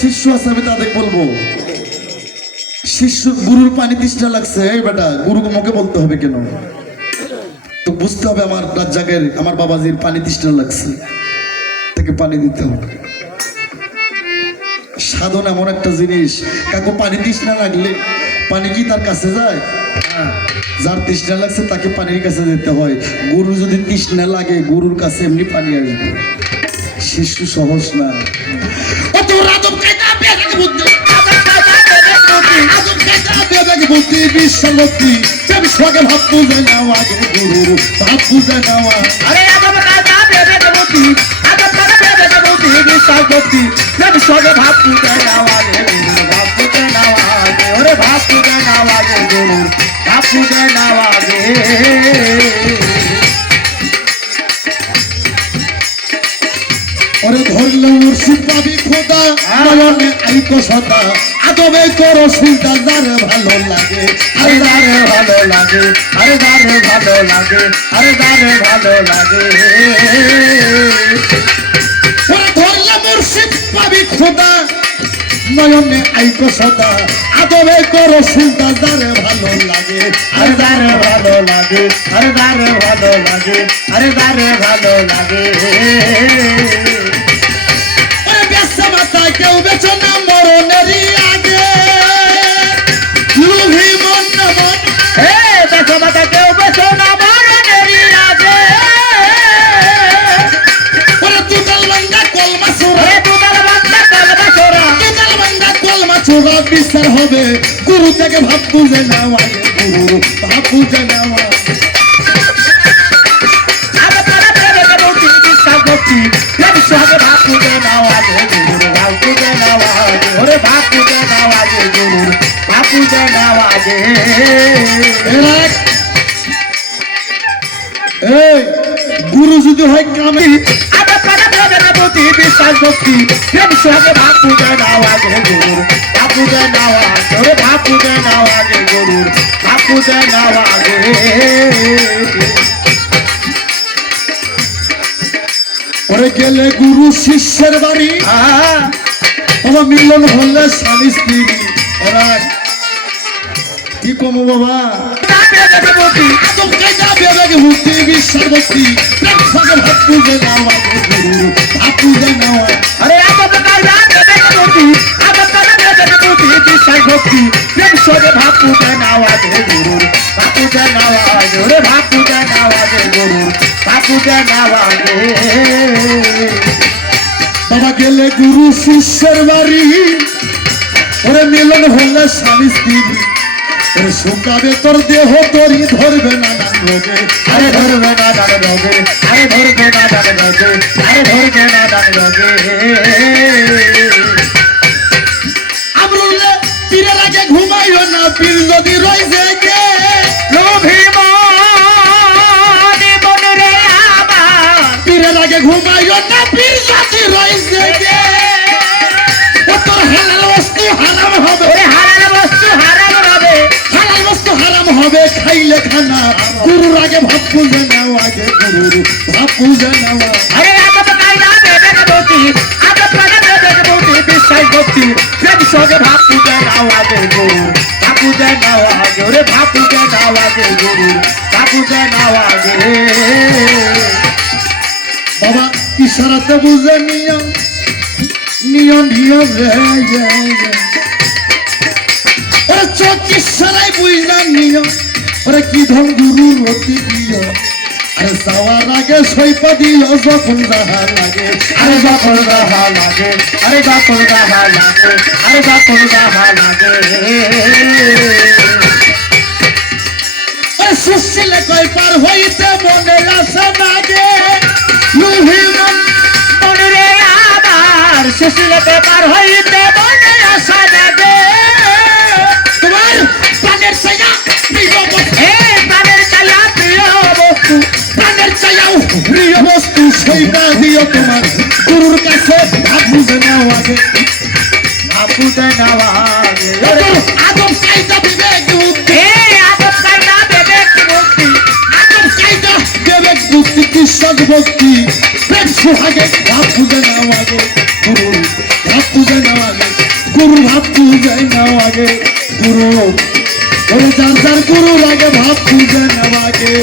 শিষ্য আছে আমি তাদের বলবো, শিষ্য গুরুর পানি তৃষ্ণা লাগছে, এই বেটা গুরুকে মুখে বলতে হবে কেন? তো বুঝতে হবে আমার রাজ্জাকের, আমার বাবাজির পানি তৃষ্ণা লাগছে, তাকে পানি দিতে হবে। সাধন এমন একটা জিনিস, কাকু পানি তৃষ্ণা লাগলে পানি কি তার কাছে যায়? যার তৃষ্ণা লাগছে তাকে পানির কাছে যেতে হয়। গুরু যদি তৃষ্ণা লাগে গুরুর কাছে এমনি পানি আসবে। শিশু সহজ না। বিশ্বমূর্তি সঙ্গে ভাব বুঝে নেওয়া আগে গুরু ভাব বুঝে নেওয়া। আরে বিশ্বমূর্তি সঙ্গে ভাব বুঝে নেওয়া ভাব বুঝে নেওয়া আগে, ওরে ভাব বুঝে নেওয়া আগে গুরু ভাব বুঝে নেওয়া আগে। ওরে ধরলে মুর্শিদ পাবি খোদা, নয়নে আইকো সদা, আদবে করো চিন্তা যারে ভালো লাগে। আরে দারে ভালো লাগে, আরে দারে ভালো লাগে, আরে দারে ভালো লাগে। ওরে ধরলে মুর্শিদ পাবি খোদা, নয়নে আইকো সদা, আদবে করো চিন্তা যারে ভালো লাগে। আরে দারে ভালো লাগে, আরে দারে ভালো লাগে, আরে দারে ভালো লাগে। কেউ বেছো না মরণেরই আগে, লুভি মন না মন। হে বেছো মাতা কেউ বেছো না মরণেরই আগে। ওরে তুতাল বান্দা কলমা ছোড়া, হে তুতাল বান্দা কলমা ছোড়া, তুতাল বান্দা কলমা ছোড়া বিচার হবে। গুরু থেকে ভাব বুঝে নেওয়া, গুরু ভাব বুঝে নেওয়া। আরে তারা প্রেমে মূর্তি বিশ্বাস ভক্তি সঙ্গে ভাব বুঝে নেওয়া গে গুরু ভাব বুঝে নেওয়া গে, ওরে ভাব বুঝে নেওয়া গে গুরু ভাব বুঝে নেওয়া গে। এই গুরু যদি হয় কামে, আরে তারা প্রেমে মূর্তি বিশ্বাস ভক্তি সঙ্গে ভাব বুঝে নেওয়া গে গুরু ভাব বুঝে নেওয়া গে, ওরে ভাব বুঝে নেওয়া গে গুরু ভাব বুঝে নেওয়া গে। ওরে গেলে গুরু শিষ্যের বাড়ি, বাবা মিলন হলে স্বামী স্ত্রী। ওরা কি কমো বাবা, আদম কায়দা বিবেকে মুক্তি বিশ্বাস ভক্তি সঙ্গে ভাব বুঝে নেওয়া, গুরু ভাব বুঝে নেওয়া। আরে আদম কায়দা বিবেকে মুক্তি, আদম কায়দা বিবেকে মুক্তি বিশ্বাস ভক্তি সঙ্গে ভাব বুঝে নেওয়া গে গুরু ভাব বুঝে নেওয়া গে, ওরে ভাব বুঝে নেওয়া গে গুরু ভাব বুঝে নেওয়া গে। বাবা গেলে গুরু শিষ্যের বাড়ি, ওরে মিলন হলে স্বামী স্ত্রী। ওরে শুকাবে তোর দেহ তরি ধরবে না নাম রোগে। আরে ধরবে না ডান রোগে, আরে ধরবে না ডান রোগে, আরে ধরবে না ডান রোগে। আমরুলে পীরের আগে ঘুমাইও না, পীর যদি রইছে গে। লোভী মনে মনে রে আমার, পীরের আগে ঘুমাইও না, পীর যদি রইছে গে। ও তোর হালাল বস্তু হারাম হবে, ওরে হারাল বস্তু হারাম হবে, হালাল বস্তু হারাম হবে খাইলে খানা। গুরুর আগে ভাব বুঝে নেওয়া, আগে গুরুর ভাব বুঝে নেওয়া। আরে আদম কায়দা বিবেকে মুক্তি, আদম কায়দা বিবেকে মুক্তি বিশ্বাস ভক্তি সঙ্গে ভাব বুঝে নেওয়া গে গুরু ভাব বুঝে নেওয়া গে, ওরে ভাব বুঝে নেওয়া গে গুরু ভাব বুঝে নেওয়া গে। বাবা ইশারাতে বুঝে নিও, নিও নিও রে। ওরে চোখ ইশারায় বুঝা নিও, ওরে কি ধন গুরু রতি দিও। আরে যাওয়ার আগে সইপা দিও যখন যাহা লাগে। আরে যখন যাহা লাগে, আরে যখন যাহা লাগে, আরে যখন যাহা লাগে। সুশীলে কয় পার হইতে মনে আসে লাগে। লুভি মন মনে রে আমার, সুশীলতে পার হইতে মনে আসা লাগে। তোমার প্রাণের ছায়া প্রিয় বস্তু, হে প্রাণের ছায়া প্রিয় বস্তু, প্রাণের ছায়াও প্রিয় বস্তু সেইটা দিও তোমার গুরুর কাছে ভাব বুঝে নেওয়া আগে। ভাব বুঝে নেওয়া গে, আদম কায়দা বিবেক বুদ্ধি, হে আদম কায়দা বিবেক মুক্তি, আদম কায়দা বিবেক বুদ্ধি বিশ্বাস ভক্তি প্রেম সুহাগে ভাব বুঝে নেওয়া আগে। গুরুর ভাব বুঝে নেওয়া আগে। গুরু ভাব পূজায় নাও আগে গুরু ওরে যার যার গুরু লাগে ভাব পূজায় নাও আগে